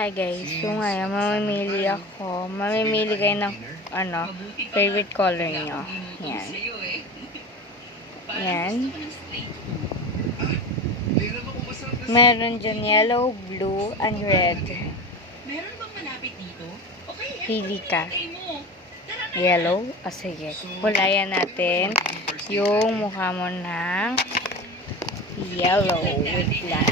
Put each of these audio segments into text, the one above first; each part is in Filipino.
Hi guys, so ngayon mamimili ako. Mamimili kayo ng favorite color nyo. Yan. Yan. Meron dyan yellow, blue, and red. Pili ka. Yellow? O sige. Kulayan natin yung mukha mo ng yellow. Wait lang.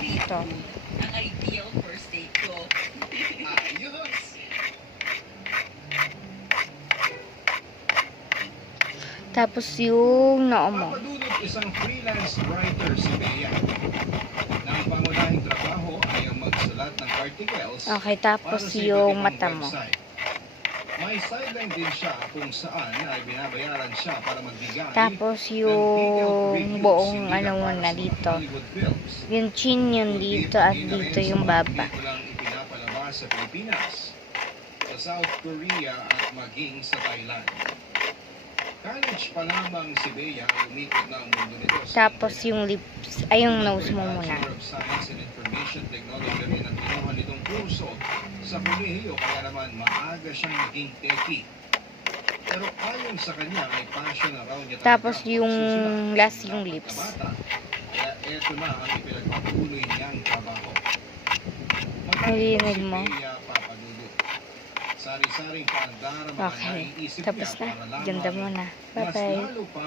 Ito. Ang ideal first date ko. Tapos yung noo mo. Papadunot isang freelance writer si Bea. Na ang pangunahing trabaho ay ang magsulat ng articles. Okay, tapos yung mata mo. May sideline din siya kung saan ay binabayaran siya para magbigay. Tapos yung buong mo na dito. Yung chin yun dito at dito yung baba. Dito lang ipinapalabas sa Pilipinas, sa South Korea at maging sa Thailand. College pa lamang si Bea ay umikot na ang mundo nito. Tapos yung lips, ay yung nose mo muna. Bachelor of Science and Information Technology rin ang kinuha nitong kurso sa kolehiyo, kaya naman maaga siyang naging techie. Pero ayon sa kanya ay passion na raw niya. Tapos yung last yung lips. Kaya eto na ang ipinagpatuloy niyang trabaho. Narinig mo? Sari-saring paandar ang mga Okay. naiisip Tapos niya na. para lamang Ganda mo na. mas Bye-bye. lalo pa